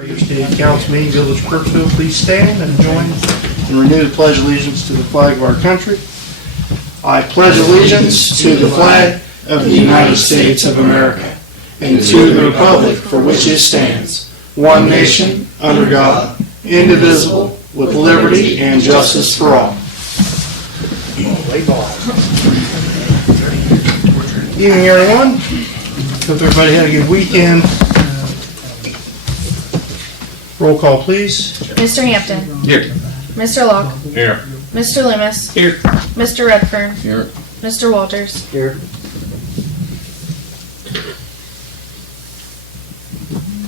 Regular City Council meeting, Village of Crooksville, please stand and join and renew the pledge of allegiance to the flag of our country. I pledge allegiance to the flag of the United States of America and to the republic for which it stands, one nation, under God, indivisible, with liberty and justice for all. Evening, everyone. Hope everybody had a good weekend. Roll call, please. Mr. Hampton. Here. Mr. Locke. Here. Mr. Loomis. Here. Mr. Redfern. Here. Mr. Walters. Here.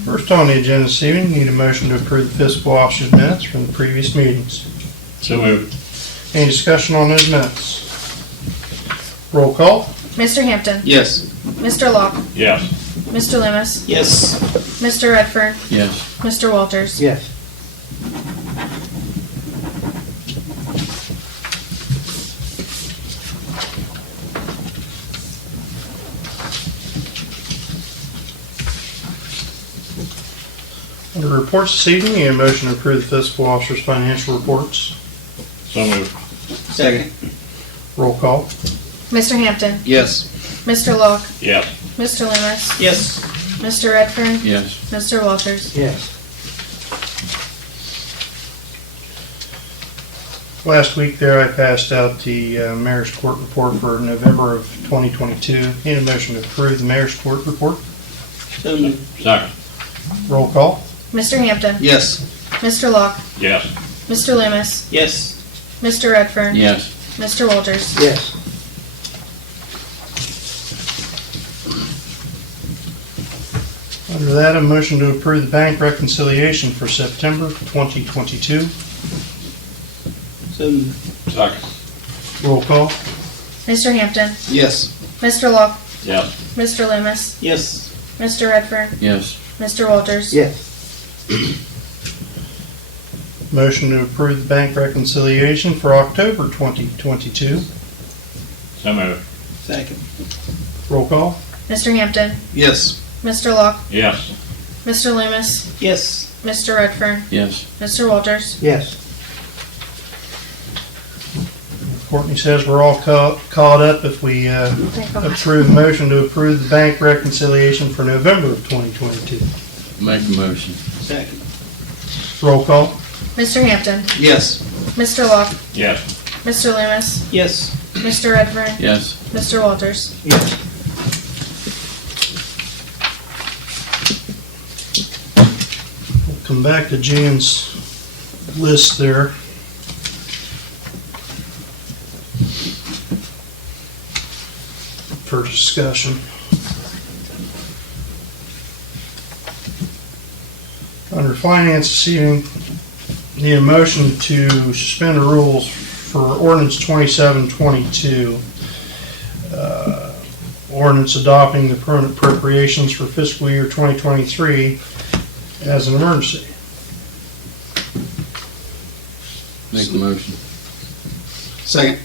First on the agenda this evening, need a motion to approve the fiscal officer's minutes from the previous meetings. So moved. Any discussion on those minutes? Roll call. Mr. Hampton. Yes. Mr. Locke. Yes. Mr. Loomis. Yes. Mr. Redfern. Yes. Mr. Walters. Yes. Under reports this evening, need a motion to approve the fiscal officer's financial reports. So moved. Second. Roll call. Mr. Hampton. Yes. Mr. Locke. Yes. Mr. Loomis. Yes. Mr. Redfern. Yes. Mr. Walters. Yes. Last week there I passed out the Mayor's Court report for November of 2022. Need a motion to approve the Mayor's Court report. So moved. Second. Roll call. Mr. Hampton. Yes. Mr. Locke. Yes. Mr. Loomis. Yes. Mr. Redfern. Yes. Mr. Walters. Yes. Under that, a motion to approve the bank reconciliation for September 2022. So moved. Second. Roll call. Mr. Hampton. Yes. Mr. Locke. Yes. Mr. Loomis. Yes. Mr. Redfern. Yes. Mr. Walters. Yes. Motion to approve the bank reconciliation for October 2022. So moved. Second. Roll call. Mr. Hampton. Yes. Mr. Locke. Yes. Mr. Loomis. Yes. Mr. Redfern. Yes. Mr. Walters. Yes. Courtney says we're all caught up if we Thank God. approve the motion to approve the bank reconciliation for November of 2022. Make a motion. Second. Roll call. Mr. Hampton. Yes. Mr. Locke. Yes. Mr. Loomis. Yes. Mr. Redfern. Yes. Mr. Walters. Yes. We'll come back to Jan's list there. For discussion. Under finance this evening, need a motion to suspend the rules for ordinance 2722. Ordinance adopting the permanent appropriations for fiscal year 2023 as an emergency. Make the motion. Second.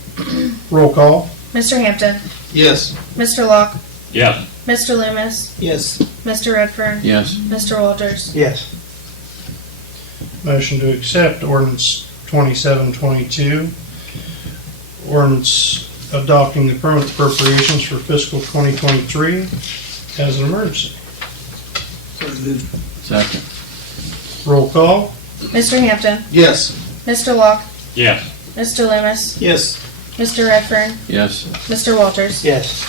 Roll call. Mr. Hampton. Yes. Mr. Locke. Yes. Mr. Loomis. Yes. Mr. Redfern. Yes. Mr. Walters. Yes. Motion to accept ordinance 2722. Ordinance adopting the permanent appropriations for fiscal 2023 as an emergency. Second. Roll call. Mr. Hampton. Yes. Mr. Locke. Yes. Mr. Loomis. Yes. Mr. Redfern. Yes. Mr. Walters. Yes.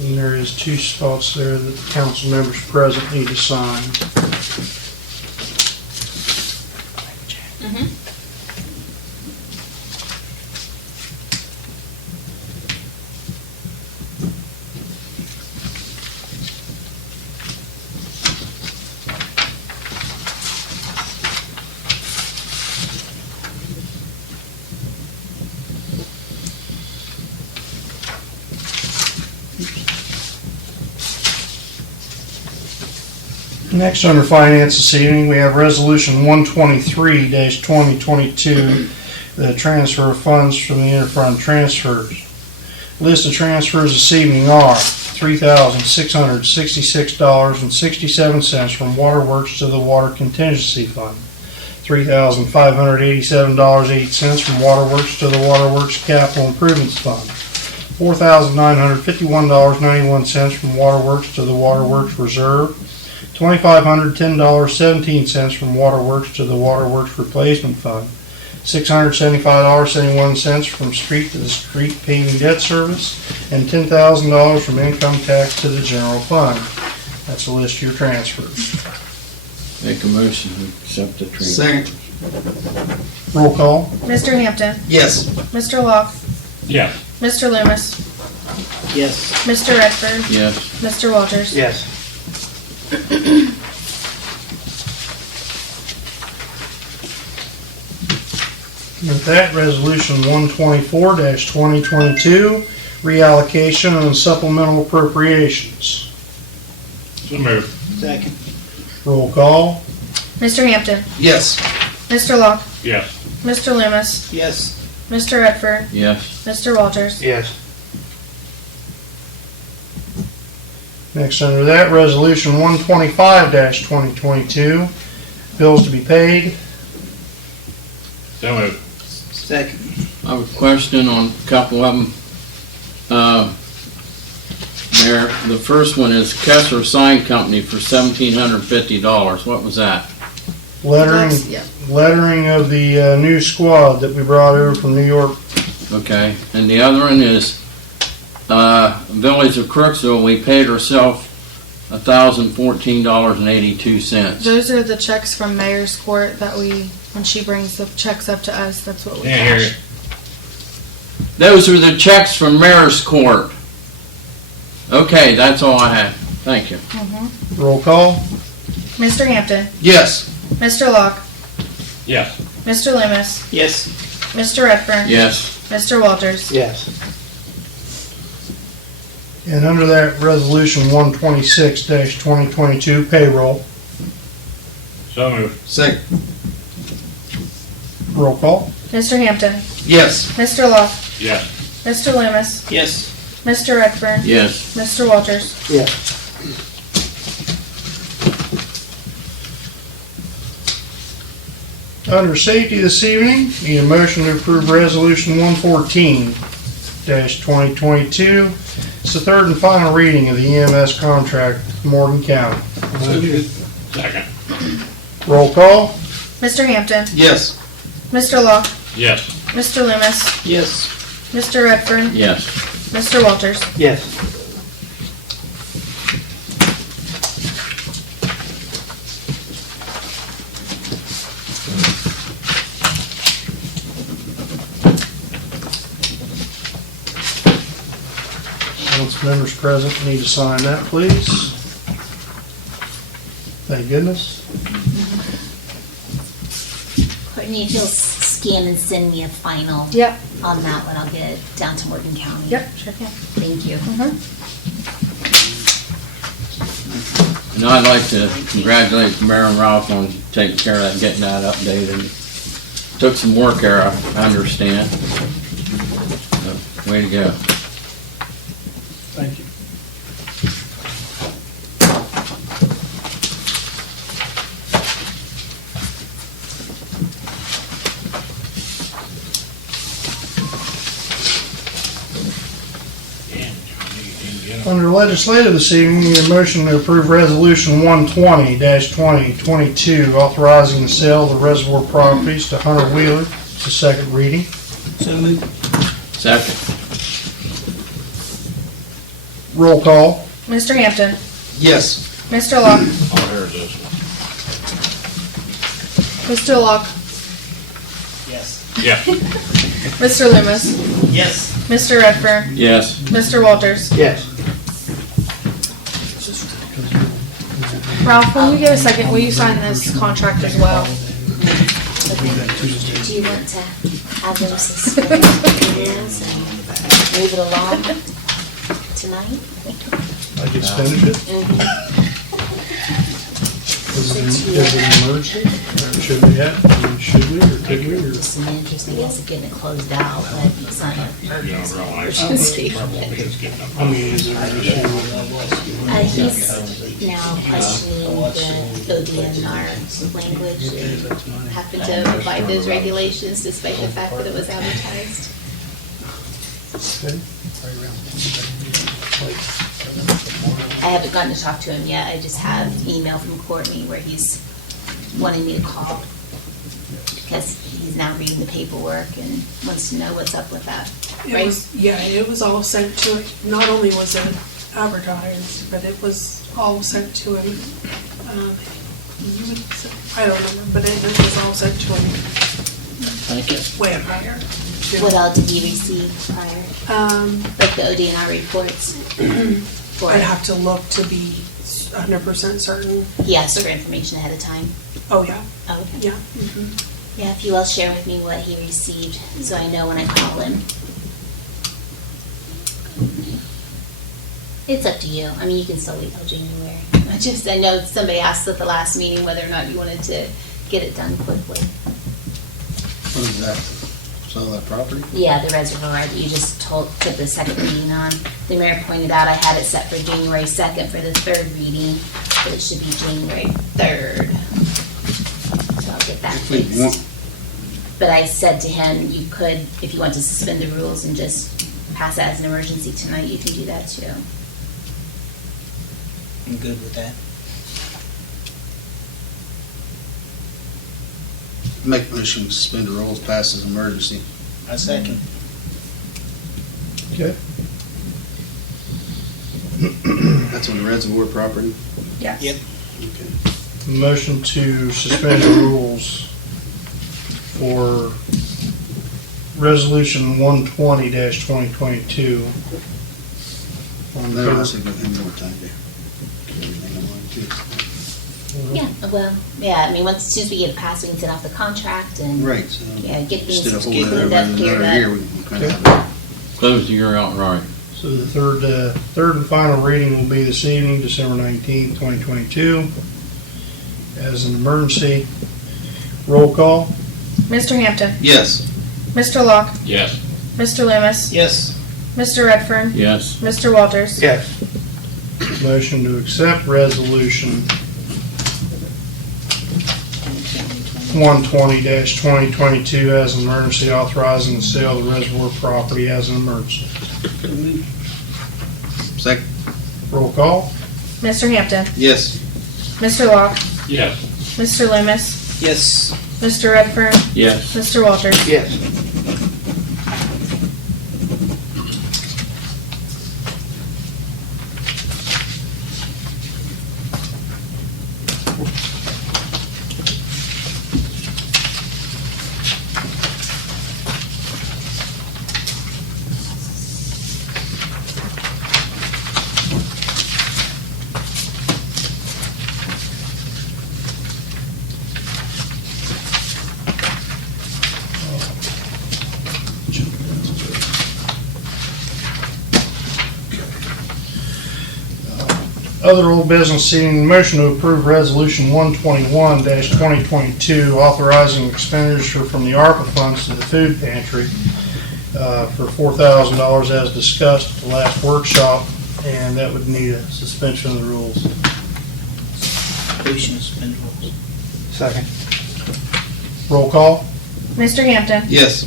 And there is two spots there that the council members present need to sign. Next, under finance this evening, we have resolution 123-2022, the transfer of funds from the interfund transfers. List of transfers this evening are $3,666.67 from Waterworks to the Water Contingency Fund, $3,587.08 from Waterworks to the Waterworks Capital Improvements Fund, $4,951.91 from Waterworks to the Waterworks Reserve, $2,510.17 from Waterworks to the Waterworks Replacement Fund, $675.71 from street to the street paving debt service, and $10,000 from income tax to the general fund. That's a list of your transfers. Make a motion to accept the transfer. Second. Roll call. Mr. Hampton, Yes. Mr. Locke, Yes. Mr. Loomis, Yes. Mr. Redford, Yes. Mr. Walters. Yes. With that, Resolution 124-2022, reallocation and supplemental appropriations. So moved. Second. Roll call. Mr. Hampton, Yes. Mr. Locke, Yes. Mr. Loomis, Yes. Mr. Redford, Yes. Mr. Walters. Yes. Next under that, Resolution 125-2022, bills to be paid. So moved. Second. I have a question on a couple of them. Mayor, the first one is Kessler Sign Company for $1,750. What was that? Lettering, Yeah. lettering of the new squad that we brought over from New York. Okay, and the other one is Village of Crooksville. We paid ourselves $1,014.82. Those are the checks from Mayor's Court that when she brings the checks up to us, that's what we Can't hear cash. you. Those are the checks from Mayor's Court. Okay, that's all I had. Thank you. Roll call. Mr. Hampton, Yes. Mr. Locke, Yes. Mr. Loomis, Yes. Mr. Redford, Yes. Mr. Walters. Yes. And under that, Resolution 126-2022, payroll. So moved. Second. Roll call. Mr. Hampton, Yes. Mr. Locke, Yes. Mr. Loomis, Yes. Mr. Redford, Yes. Mr. Walters. Yes. Under safety this evening, need a motion to approve Resolution 114-2022. It's the third and final reading of the EMS contract with Morgan County. Second. Roll call. Mr. Hampton, Yes. Mr. Locke, Yes. Mr. Loomis, Yes. Mr. Redford, Yes. Mr. Walters. Yes. Council members present need to sign that, please. Thank goodness. Courtney, if you'll scan and send me a final Yep. on that one, I'll get it down to Morgan County. Yep, sure can. Thank you. And I'd like to congratulate Mayor and Ralph on taking care of that, getting that updated. Took some work there, I understand. So, way to go. Thank you. Under legislative this evening, need a motion to approve Resolution 120-2022, authorizing the sale of the reservoir properties to Hunter Wheeler. It's the second reading. So moved. Second. Roll call. Mr. Hampton, Yes. Mr. Locke, Oh, here it is. Mr. Locke, Yes. Yeah. Mr. Loomis, Yes. Mr. Redford, Yes. Mr. Walters. Yes. Ralph, when you get a second, will you sign this contract as well? Do you want to have those suspended rules and move it along tonight? I just finished it. Is it an emergency? Should we have, should we, or could we, or? Just some interest, I guess, of getting it closed out, but it's not an emergency. I mean, is there an issue with He's now questioning the ODNR language and happened to abide those regulations despite the fact that it was advertised. Okay. I haven't gotten to talk to him yet, I just have email from Courtney where he's wanting me to call because he's now reading the paperwork and wants to know what's up with that. It was all sent to him. Not only was it advertised, but it was all sent to him. I don't remember, but it was all sent to him Thank you. way prior. What all did he receive prior? Like the ODNR reports? For I'd have to look to be 100% certain. He asked for information ahead of time. Oh, yeah, Oh, okay. yeah. Mhm. Yeah, if you will share with me what he received, so I know when I call him. It's up to you. I mean, you can still wait till January. I know somebody asked at the last meeting whether or not you wanted to get it done quickly. What is that? Sell that property? Yeah, the reservoir that you just took the second reading on. The mayor pointed out I had it set for January 2nd for the third reading, but it should be January 3rd. So I'll get that If we fixed. want- But I said to him, you could, if you want to suspend the rules and just pass that as an emergency tonight, you can do that too. I'm good with that. Make a motion to suspend the rules, pass as emergency. I second. Okay. That's on the reservoir property? Yes. Yep. Okay. Motion to suspend the rules for Resolution 120-2022. Then I'll say give him more time to get everything I want to. Yeah, well, yeah, I mean, as soon as we get it passed, we can send off the contract and. Right, so. Yeah, get things Instead of holding it cleaned over up, another cleared year, up. we can kind of. Close the year outright. So the third and final reading will be this evening, December 19th, 2022, as an emergency. Roll call. Mr. Hampton, Yes. Mr. Locke, Yes. Mr. Loomis, Yes. Mr. Redfern, Yes. Mr. Walters. Yes. Motion to accept resolution 120-2022 as an emergency, authorizing the sale of the reservoir property as an emergency. Second? Roll call. Mr. Hampton, Yes. Mr. Locke, Yes. Mr. Loomis, Yes. Mr. Redfern, Yes. Mr. Walters. Yes. Other old business, seeing motion to approve resolution 121-2022, authorizing expenditure from the ARPA funds to the food pantry for $4,000 as discussed at the last workshop, and that would need a suspension of the rules. Motion to suspend rules. Second. Roll call. Mr. Hampton, Yes.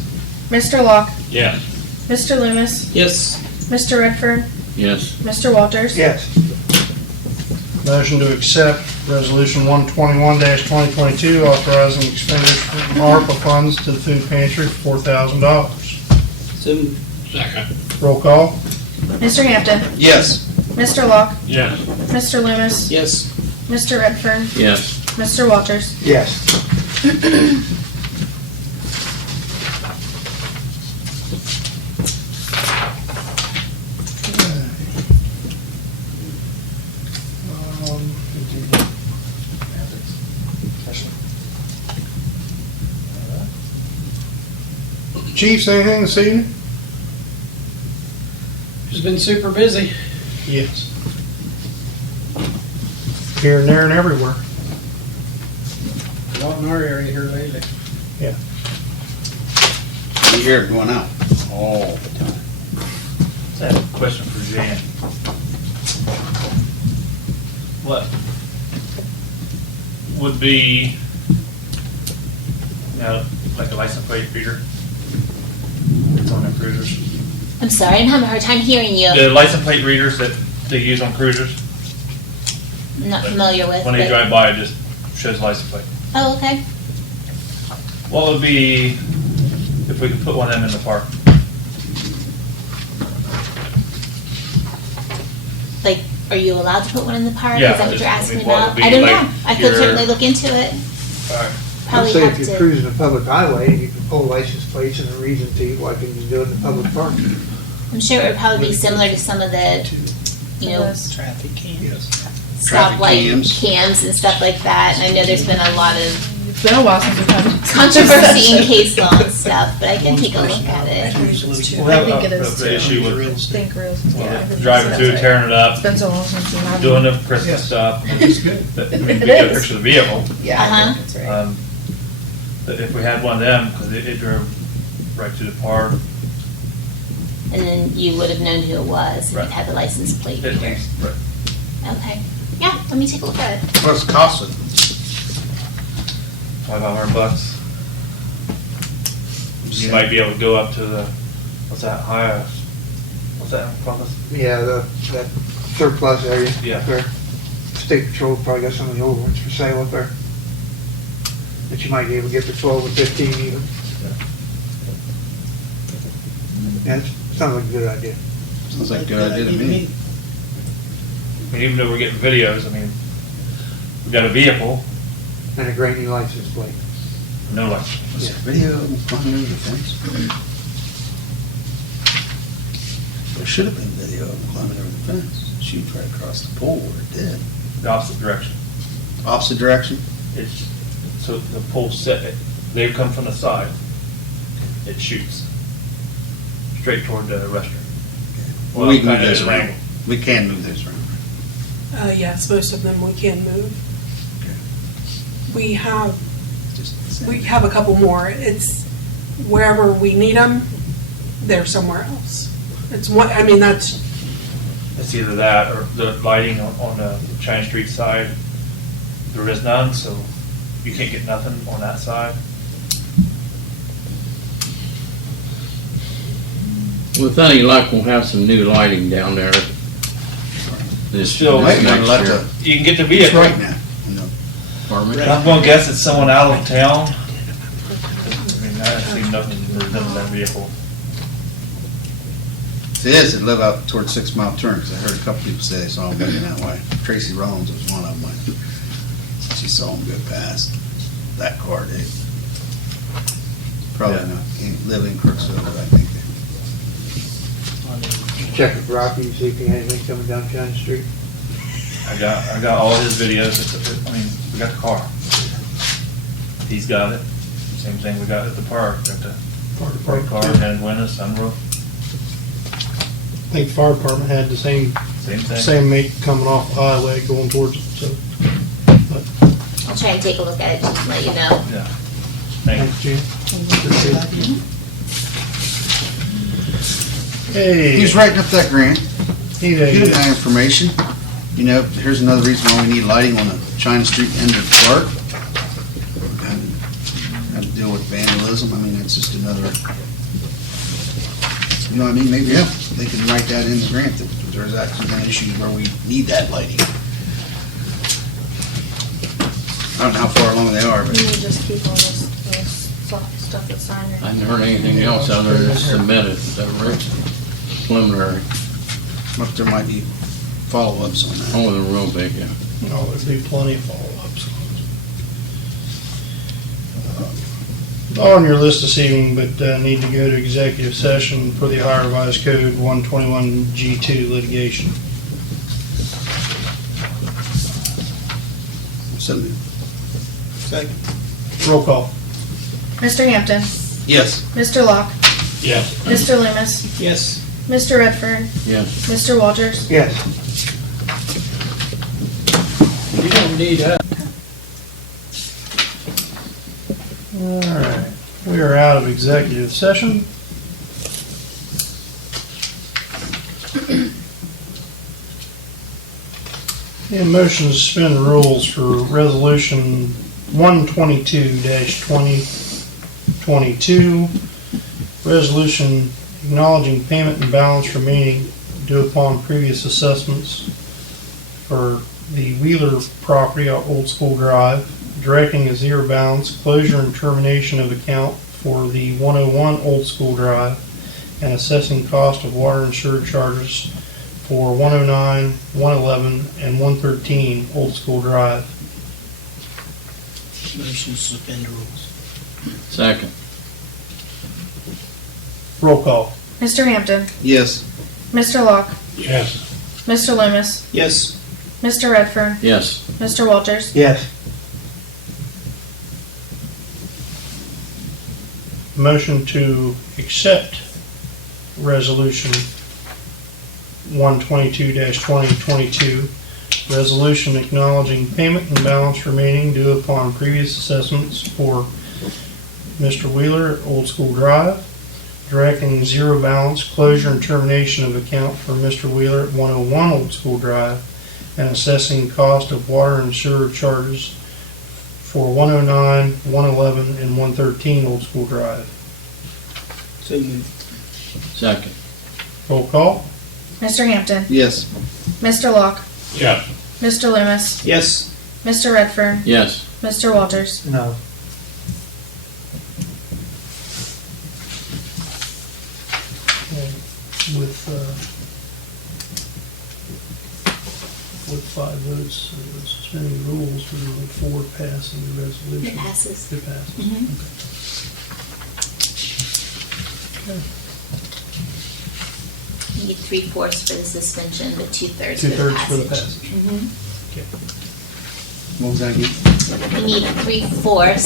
Mr. Locke, Yes. Mr. Loomis, Yes. Mr. Redfern, Yes. Mr. Walters. Yes. Motion to accept resolution 121-2022, authorizing expenditure from ARPA funds to the food pantry for $4,000. So moved. Second. Roll call. Mr. Hampton, Yes. Mr. Locke, Yes. Mr. Loomis, Yes. Mr. Redfern, Yes. Mr. Walters. Yes. Chiefs, anything this evening? It's been super busy. Yes. Here and there and everywhere. a lot in our area here lately. You hear it going out all the time. I have a question for Jan. What would be, like a license plate reader? It's on the cruisers. I'm sorry, I'm having a hard time hearing you. The license plate readers that they use on cruisers, I'm not familiar with. when they but- drive by, it just shows license plate. Oh, okay. What would be if we could put one of them in the park? Like, are you allowed to put one in the park? Yeah, Is that what just, you're I asking mean, what about? would be I don't like know. I could your- certainly look into it. Alright. I'd Probably say have if you're to. cruising a public highway, you can pull license plates and a reason to, why couldn't you do it in the public park? I'm sure it would probably be similar to some of the, you know, Yes. Traffic cams. Traffic stoplight cams and stuff like that. And I know there's been a lot of It's been a while since we've had controversy in case law and stuff, but I can take a look at it. We'll I have think it is the too. issue with Think real. driving through, tearing it up, It's been so long since we had. doing the Christmas stuff. It's good. But, I mean, It we got a is. picture of the vehicle. Yeah, I Uh-huh. think that's right. But if we had one of them, because it drove right to the park, And then you would have known who it was if Right. it had the license plate it reader. makes, right. Okay. Yeah, let me take a look at it. What's the cost of it? $2,500. You might be able to go up to the, what's that, what's that called? Yeah, that surplus area. Yeah. up there. State Patrol probably got some of the old ones for sale up there. That you might be able to get for 12 or 15 even. Yeah, it sounds like a good idea. Sounds like a good idea to me. I mean, even though we're getting videos, I mean, we've got a vehicle, And a great new license plate. no license. Was there video of them climbing over the fence? There should have been video of them climbing over the fence. Shoot right across the pole where it did. The opposite direction. Opposite direction? It's, so the pole set, they come from the side, it shoots straight toward the restaurant. Well, We can move kinda this at an around. angle. We can move this around. Yes, most of them we can move. We have a couple more. It's wherever we need them, they're somewhere else. It's one, I mean, that's, It's either that or the lighting on the China Street side, there is none, so you can't get nothing on that side. With any luck, we'll have some new lighting down there. This Still, Might next not let year. the, You can get the it's vehicle. right now. No. Pardon me? I'm gonna guess it's someone out of town. I mean, I haven't seen nothing in that vehicle. It is, they live out towards 6 Mile Turn, because I heard a couple people say they saw them going that way. Tracy Rollins was one of them. She saw them go past. That car did. Probably Yeah. not, can't live in Crooksville, but I think they. Check with Rocky, see if he had anything coming down China Street. I got all his videos. I mean, we got the car. He's got it. Same thing we got at the park. Got the park car, had window, sunroof, I think the fire department had the same same thing. make coming off the highway going towards it, so. I'll try and take a look at it just to let you know. Yeah. Thank you. Thanks, Jim. Hey. He was writing up that grant, He getting did. that information. You know, here's another reason why we need lighting on the China Street end of the park. And have to deal with vandalism, I mean, that's just another, you know what I mean, maybe, yeah, they can write that in the grant, that there's actually been issues where we need that lighting. I don't know how far along they are, You but need to just keep all this soft stuff that's signed. I haven't heard anything else other than submitted, so Rick's preliminary. but there might be follow-ups on that. Oh, they're real big, yeah. Oh, there'd be plenty of follow-ups. On your list this evening, but need to go to executive session for the Ohio Revised Code 121G2 litigation. Second. Roll call. Mr. Hampton, Yes. Mr. Locke, Yes. Mr. Loomis, Yes. Mr. Redfern, Yes. Mr. Walters. Yes. You don't need us. All right, we are out of executive session. And motion to suspend rules for resolution 122-2022. Resolution acknowledging payment and balance remaining due upon previous assessments for the Wheeler property on Old School Drive, directing a zero balance closure and termination of account for the 101 Old School Drive, and assessing cost of water and sewer charges for 109, 111, and 113 Old School Drive. Motion to suspend rules. Second. Roll call. Mr. Hampton, Yes. Mr. Locke, Yes. Mr. Loomis, Yes. Mr. Redfern, Yes. Mr. Walters. Yes. Motion to accept resolution 122-2022, resolution acknowledging payment and balance remaining due upon previous assessments for Mr. Wheeler at Old School Drive, directing zero balance closure and termination of account for Mr. Wheeler at 101 Old School Drive, and assessing cost of water and sewer charges for 109, 111, and 113 Old School Drive. So moved. Second. Roll call. Mr. Hampton, Yes. Mr. Locke, Yes. Mr. Loomis, Yes. Mr. Redfern, Yes. Mr. Walters. No. With 5 votes suspending rules, we were 4 passing the resolution. It passes. It passes. Mhm. Okay. You need 3/4 for the suspension, but 2/3 for the 2/3 for the passage. passage. Mhm. What was that again? You need 3/4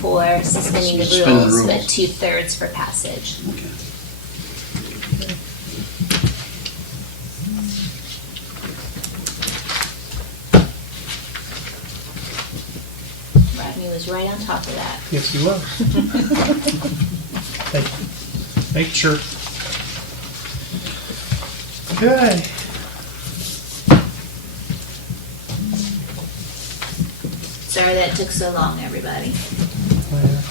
for suspending the Suspend the rules, but rules. 2/3 for passage. Okay. Rodney was right on top of that. Yes, he was. Thank you. Make sure. Okay. Sorry that took so long, everybody. Well,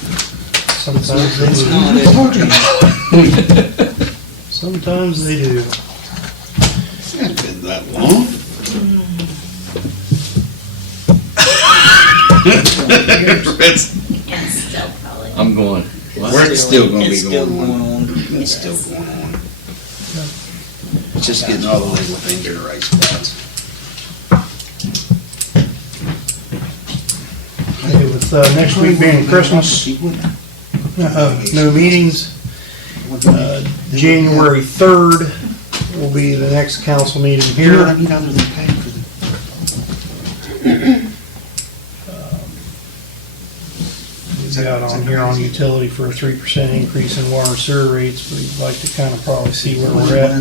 sometimes they That's do. not it. Sometimes they do. It's not been that long. And still probably. I'm going. It's still gonna be It's still going on. on. It's still going on. It's just getting all the legal things in the right spots. Okay, with next week being Christmas, no meetings. January 3rd will be the next council meeting You know what I here. mean, other than paying for the. We've got on here on utility for a 3% increase in water and sewer rates. We'd like to kind of probably see where we're at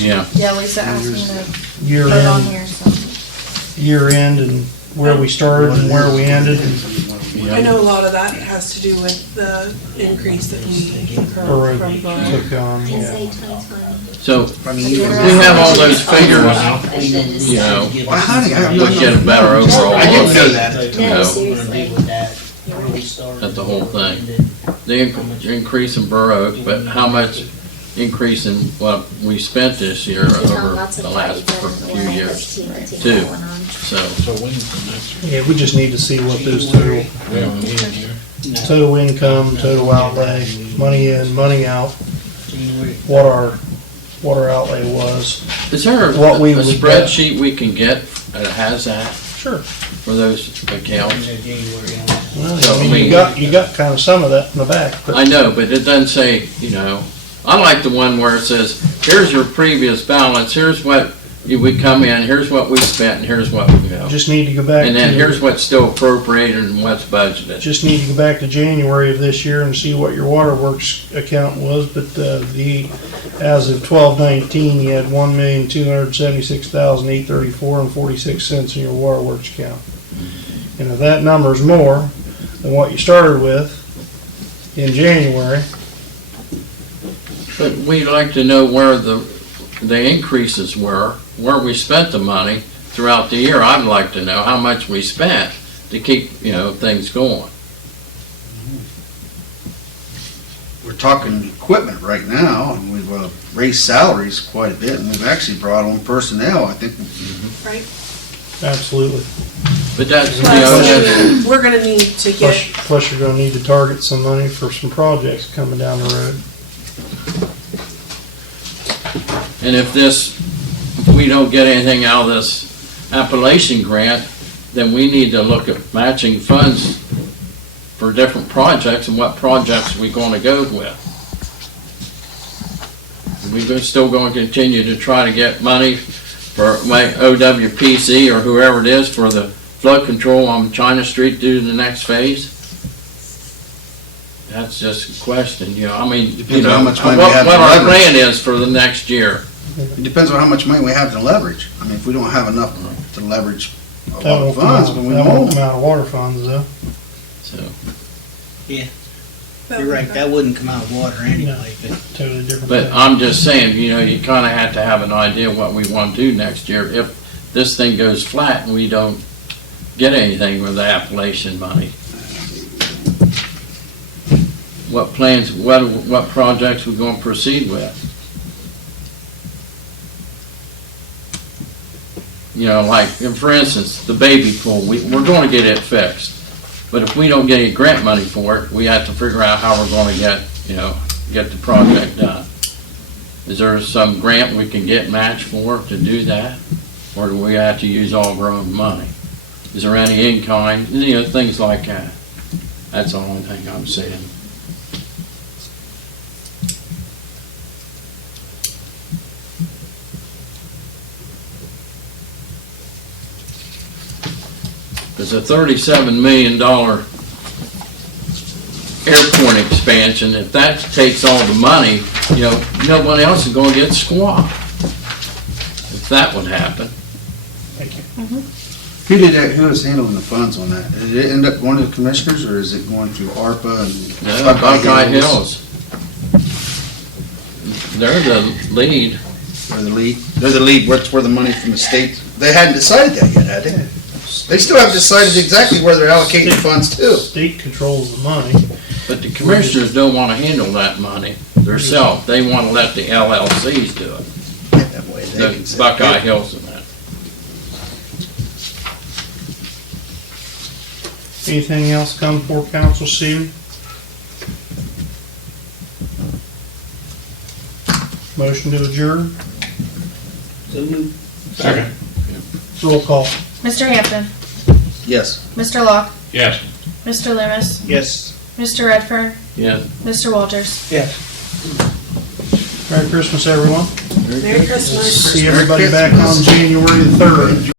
Yeah. Yeah, Lisa asked me to year put it on end, here, so. year end, and where we started and where we ended. I know a lot of that has to do with the increase that we incurred Or from the. took on, Didn't yeah. say 2020. So I mean, we have all those figures, you know, Well, how do you- we get a better overall I didn't look know that. No, No. seriously. at the whole thing. The increase in Borough, but how much increase in what we spent this year over the last few years too. So, Yeah, we just need to see what those total income, total outlay, money in, money out, what our outlay was. is there a What we would get. spreadsheet we can get that has that Sure. for those accounts? Well, So, I mean, you got kind of some of that in the back, I but know, but it doesn't say, you know, I like the one where it says, here's your previous balance, here's what you would come in, here's what we spent, and here's what, you know. just need to go back And then here's to, what's still appropriated and what's budgeted. just need to go back to January of this year and see what your waterworks account was, but, as of 12/19, you had $1,276,834.46 in your waterworks account. And if that number's more than what you started with, in January. But we'd like to know where the increases were, where we spent the money throughout the year. I'd like to know how much we spent to keep, things going. We're talking equipment right now, and we've raised salaries quite a bit, and we've actually brought on personnel, I think. Right? Absolutely. But that's, Plus, we're gonna need to get, Plus you're gonna need to target some money for some projects coming down the road. and if we don't get anything out of this Appalachian grant, then we need to look at matching funds for different projects and what projects we're going to go with. We're still going to continue to try to get money for my OWPC or whoever it is for the flood control on China Street due to the next phase. That's just a question, Depends on how much money we have what to our leverage. plan is for the next year. It depends on how much money we have to leverage. I mean, if we don't have enough to leverage a That lot of won't come funds, out, then we that won't won't. come out of water funds though. So, You're right, that wouldn't come out of water anyway, but Totally different. but thing. I'm just saying, you kind of have to have an idea what we want to do next year. If this thing goes flat and we don't get anything with the Appalachian money, what plans, what projects we going to proceed with? Like, for instance, the baby pool, we're going to get it fixed. But if we don't get any grant money for it, we have to figure out how we're going to get the project done. Is there some grant we can get matched for to do that? Or do we have to use all of our own money? Is there any in-kind, things like that? That's the only thing I'm saying. There's a $37 million airport expansion. If that takes all the money, nobody else is going to get squat. If that would happen. Who did that, who is handling the funds on that? Did it end up going to the commissioners, or is it going through ARPA and Buckeye Hills. They're the lead. They're the lead? They're the lead, where the money from the state, they hadn't decided that yet, had they? They still haven't decided exactly where they're allocating funds to. State controls the money. But the commissioners don't want to handle that money themselves. They want to let the LLCs do it. That way they The can say, Buckeye Hills and that. Anything else come before council this evening? Motion to adjourn? so move. Second. Roll call. Mr. Hampton, Yes. Mr. Locke, Yes. Mr. Loomis, Yes. Mr. Redfern, Yeah. Mr. Walters. Yes. Merry Christmas, everyone. Merry Christmas. See everybody back on January the 3rd.